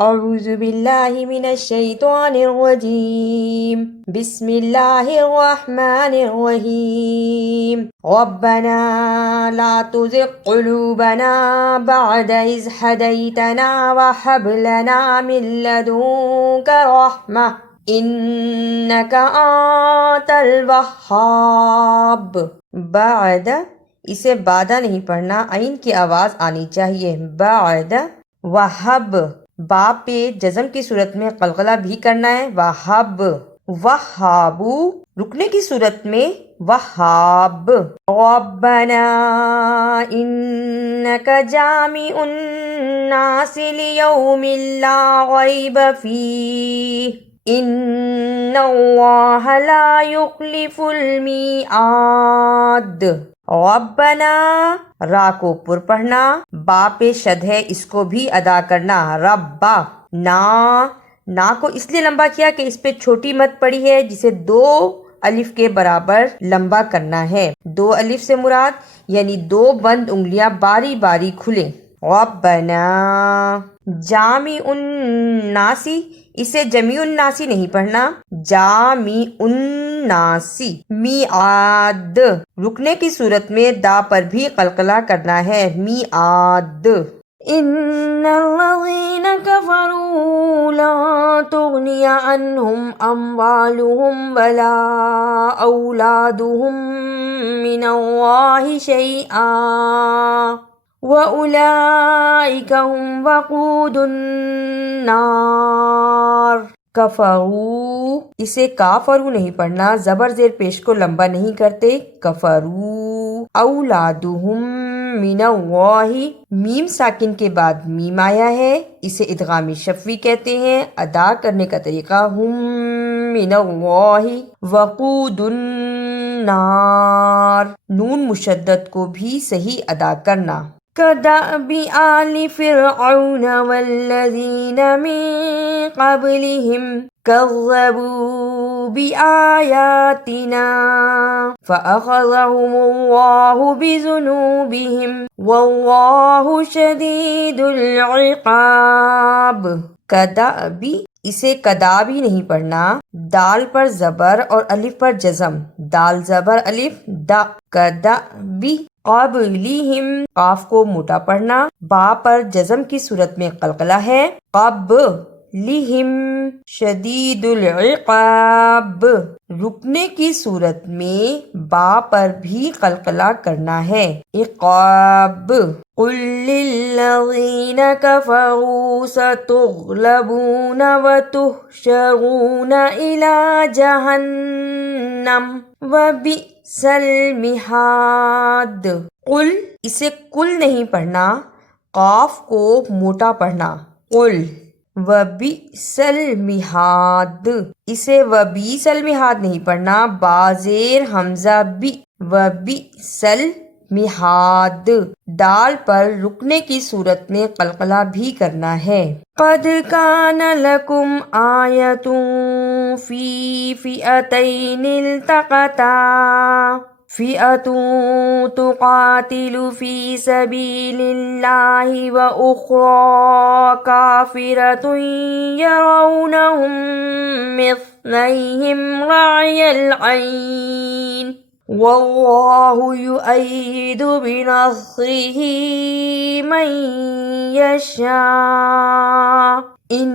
اعوذ باللہ من الشیطان الرجیم بسم اللہ الرحمن الرحیم ربنا لا تزغ قلوبنا بعد اذ ہدیتنا وہب لنا من لدنک رحمہ انک انت الوہاب۔ بعد، اسے بادہ نہیں پڑھنا، عین کی آواز آنی چاہیے۔ بعد، وہب، با پہ جزم کی صورت میں قلقلہ بھی کرنا ہے، وہب۔ وہابو، رکنے کی صورت میں وہاب۔ ربنا انک جامع الناس لیوم لا ریب فیہ ان اللہ لا یخلف المیعاد۔ ربنا، را کو پر پڑھنا، با پہ شد ہے، اس کو بھی ادا کرنا، ربا۔ نا کو اس لیے لمبا کیا کہ اس پہ چھوٹی مد پڑی ہے، جسے 2 الف کے برابر لمبا کرنا ہے۔ 2 الف سے مراد یعنی 2 بند انگلیاں باری باری کھلیں۔ ربنا جامع الناسی، اسے جمیع الناسی نہیں پڑھنا، جامع الناسی۔ میعاد، رکنے کی صورت میں دا پر بھی قلقلہ کرنا ہے، میعاد۔ ان الذین کفروا لن تغنی عنہم اموالہم ولا اولادہم من اللہ شیئا وَأُولَئِكَ هُمْ وَقُودُ النَّارِ۔ کفرو، اسے کافرو نہیں پڑھنا، زبر زیر پیش کو لمبا نہیں کرتے، کفرو۔ اولادہم من اللہ، میم ساکن کے بعد میم آیا ہے، اسے ادغام شفوی کہتے ہیں۔ ادا کرنے کا طریقہ ہم من اللہ، وقود النار، نون مشدد کو بھی صحیح ادا کرنا۔ كدأب آل فرعون والذين من قبلهم كذبوا بآياتنا فأخذهم الله بذنوبهم والله شديد العقاب۔ كدأب، اسے کدابی نہیں پڑھنا، دال پر زبر اور الف پر جزم، دال زبر الف دا، کدأبی۔ قبلہم، قاف کو موٹا پڑھنا، با پر جزم کی صورت میں قلقلہ ہے، قبلہم۔ شدید العقاب، رکنے کی صورت میں با پر بھی قلقلہ کرنا ہے، عقاب۔ قل للذین کفروا ستغلبون وتحشرون الی جہنم وبئس المہاد۔ قل، اسے کل نہیں پڑھنا، قاف کو موٹا پڑھنا، قل۔ وبئس المہاد، اسے وبئس المہاد نہیں پڑھنا، با زیر حمزہ بی، وبئس المہاد۔ دال پر رکنے کی صورت میں قلقلہ بھی کرنا ہے۔ قد کان لکم آیۃ فی فئتین التقتا فئۃ تقاتل فی سبیل اللہ وأخری کافرۃ یرونہم مثلیہم رأی العین واللہ یؤید بنصرہ من یشاء ان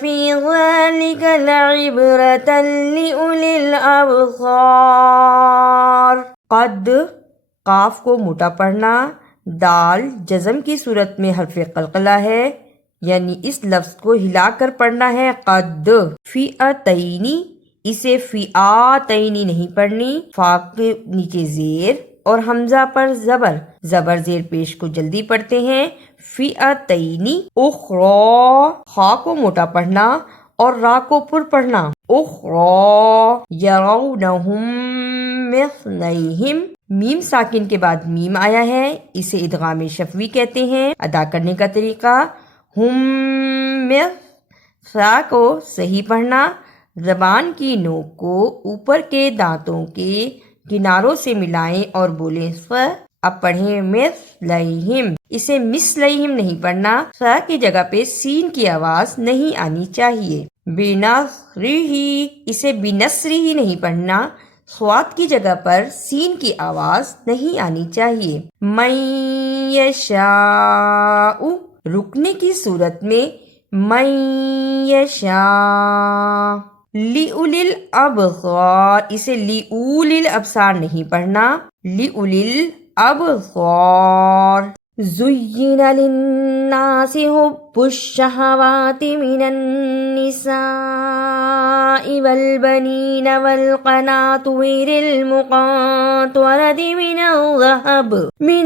فی ذلک لعبرۃ لأولی الابصار۔ قد، قاف کو موٹا پڑھنا، دال جزم کی صورت میں حرف قلقلہ ہے، یعنی اس لفظ کو ہلا کر پڑھنا ہے، قد۔ فئتینی، اسے فئاتینی نہیں پڑھنی، فا کے نیچے زیر اور حمزہ پر زبر، زبر زیر پیش کو جلدی پڑھتے ہیں، فئتینی۔ اخری، خا کو موٹا پڑھنا اور را کو پر پڑھنا، اخری یرونہم مثلیہم، میم ساکن کے بعد میم آیا ہے، اسے ادغام شفوی کہتے ہیں۔ ادا کرنے کا طریقہ ہم، سا کو صحیح پڑھنا، زبان کی نوک کو اوپر کے دانتوں کے کناروں سے ملائیں اور بولیں س۔ اب پڑھیں مثلیہم. اسے مثلیہم نہیں پڑھنا، سا کی جگہ پہ سین کی آواز نہیں آنی چاہیے. بنصرہ، اسے بنصرہ نہیں پڑھنا، صاد کی جگہ پر سین کی آواز نہیں آنی چاہیے. من یشاء، رکنے کی صورت میں من یشاء. لِأُولِي الْأَبْصَارِ، اسے لِأُولِي الْأَبْصَارِ نہیں پڑھنا، لِأُولِي الْأَبْصَارِ. زُيِّنَ لِلنَّاسِ حُبُّ الشَّهَوَاتِ مِنَ النِّسَاءِ وَالْبَنِينَ وَالْقَنَاطِيرِ الْمُقَنطَرَةِ مِنَ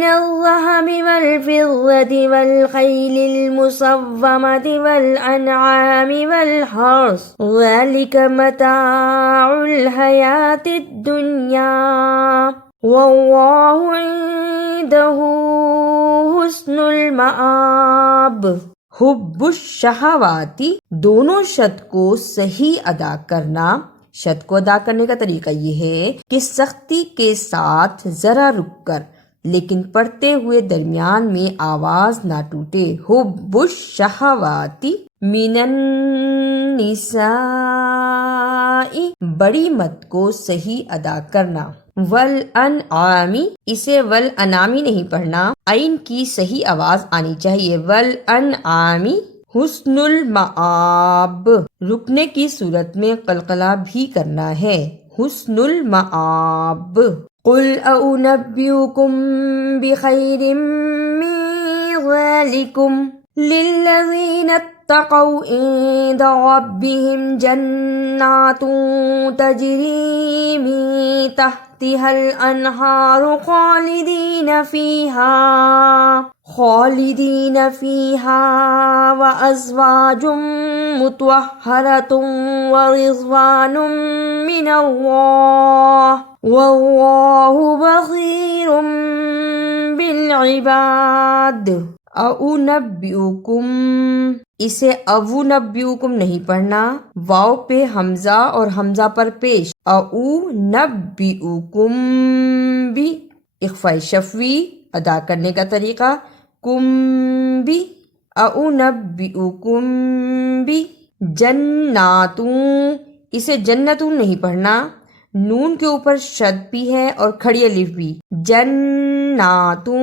الذَّهَبِ وَالْفِضَّةِ وَالْخَيْلِ الْمُسَوَّمَةِ وَالْأَنْعَامِ وَالْحَرْثِ ذَلِكَ مَتَاعُ الْحَيَاةِ الدُّنْيَا وَاللَّهُ عِندَهُ حُسْنُ الْمَآبِ. حب الشہواتی، دونوں شد کو صحیح ادا کرنا. شد کو ادا کرنے کا طریقہ یہ ہے کہ سختی کے ساتھ ذرا رک کر لیکن پڑھتے ہوئے درمیان میں آواز نہ ٹوٹے. حب الشہواتی من النساء، بڑی مد کو صحیح ادا کرنا. والانعامی، اسے والانعامی نہیں پڑھنا، عین کی صحیح آواز آنی چاہیے. والانعامی حسن المآب، رکنے کی صورت میں قلقلہ بھی کرنا ہے. حسن المآب. قل اؤنبئکم بخیر من ذلکم للذین اتقوا عند ربهم جنات تجری من تحتها الانہار خالدین فیہا وازواج مطہرۃ ورضوان من اللہ واللہ بصیر بالعباد. اؤنبئکم، اسے اؤنبئکم نہیں پڑھنا، واو پہ حمزہ اور حمزہ پر پیش. اؤنبئکم بھی اخفاء شفوی ادا کرنے کا طریقہ. کم بھی، اؤنبئکم بھی. جناتوں، اسے جنتوں نہیں پڑھنا، نون کے اوپر شد بھی ہے اور کھڑی الف بھی. جناتوں.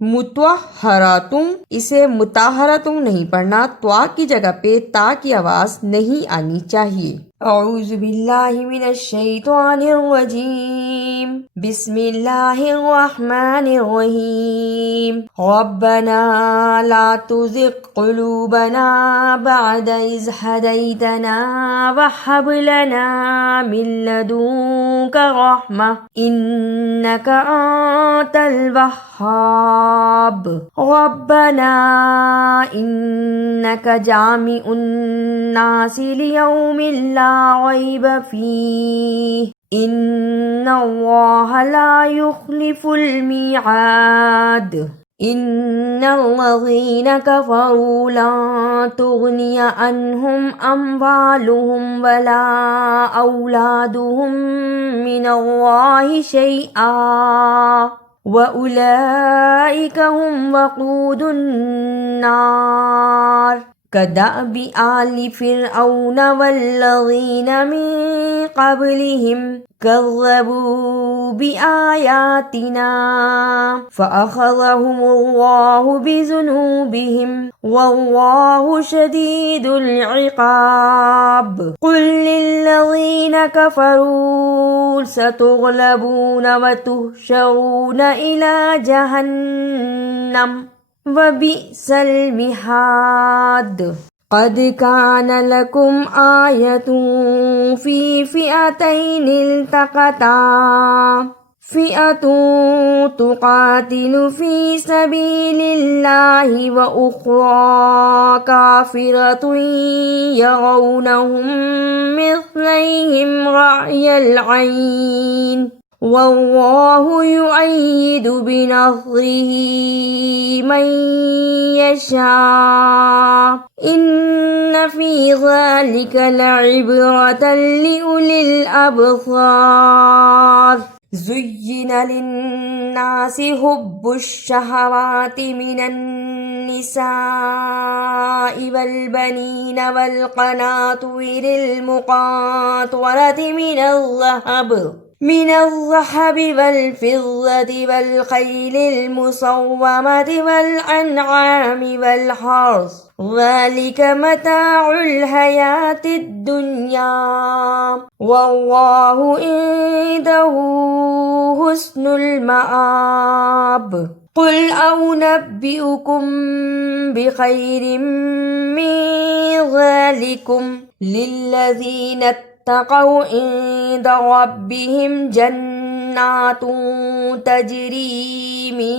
مطہراتوں، اسے مطہراتوں نہیں پڑھنا، طوا کی جگہ پہ تا کی آواز نہیں آنی چاہیے. اعوذ باللہ من الشیطان الرجیم. بسم اللہ الرحمن الرحیم. ربنا لا تزغ قلوبنا بعد اذ ہدیتنا وہب لنا من لدنک رحمہ انک انت الوہاب. ربنا انک جامع الناس لیوم لا ریب فیہ ان اللہ لا یخلف المیعاد. ان الذین کفروا لن تغنی عنہم اموالہم ولا اولادہم من اللہ شیئا وَأُولَئِكَ هُمْ وَقُودُ النَّارِ. كَدَأْبِ آلِ فِرْعَوْنَ وَالَّذِينَ مِن قَبْلِهِمْ كَذَّبُوا بِآيَاتِنَا فَأَخَذَهُمُ اللَّهُ بِذُنُوبِهِمْ وَاللَّهُ شَدِيدُ الْعِقَابِ. قُل لِّلَّذِينَ كَفَرُوا سَتُغْلَبُونَ وَتُحْشَرُونَ إِلَى جَهَنَّمَ وَبِئْسَ الْمِهَادُ. قَدْ كَانَ لَكُمْ آيَةٌ فِي فِئَتَيْنِ الْتَقَتَا فِئَةٌ تُقَاتِلُ فِي سَبِيلِ اللَّهِ وَأُخْرَى كَافِرَةٌ يَرَوْنَهُم مِّثْلَيْهِمْ رَأْيَ الْعَيْنِ وَاللَّهُ يُؤَيِّدُ بِنَصْرِهِ مَن يَشَاءُ إِنَّ فِي ذَلِكَ لَعِبْرَةً لِأُولِي الْأَبْصَارِ. زين للناس حب الشهوات من النساء والبنين والقناطير المقنطرة من الذهب والفضة والخيل المسومة والأنعام والحرث ذلك متاع الحياة الدنيا والله عنده حسن المآب قل أنبئكم بخير من ذلكم للذين اتقوا عند ربهم جنات تجري من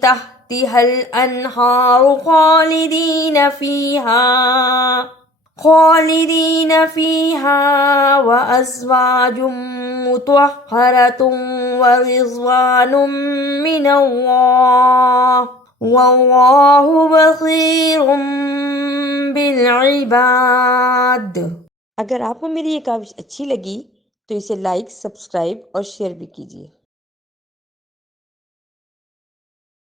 تحتها الأنهار خالدين فيها وأزواج مطهرة ورضوان من الله والله بصير بالعباد۔ اگر آپ کو میری یہ کاوش اچھی لگی تو اسے لائک، سبسکرائب اور شیئر بھی کیجیے۔